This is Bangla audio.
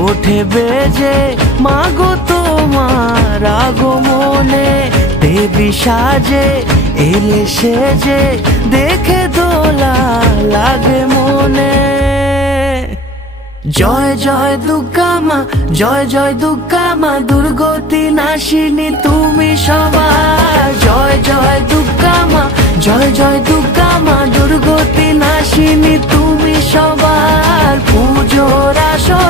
ওঠে বেজে মাগো তোমার আগমনে, দেবী সাজে এলে সেজে দেখে দোলা লাগে মনে। জয় জয় দুর্গা মা, জয় জয় দুর্গা মা, দুর্গতি নাশিনী তুমি সবার। জয় জয় দুর্গা মা, জয় জয় দুর্গা মা, দুর্গতি নাশিনী তুমি সবার। পুজোর আসর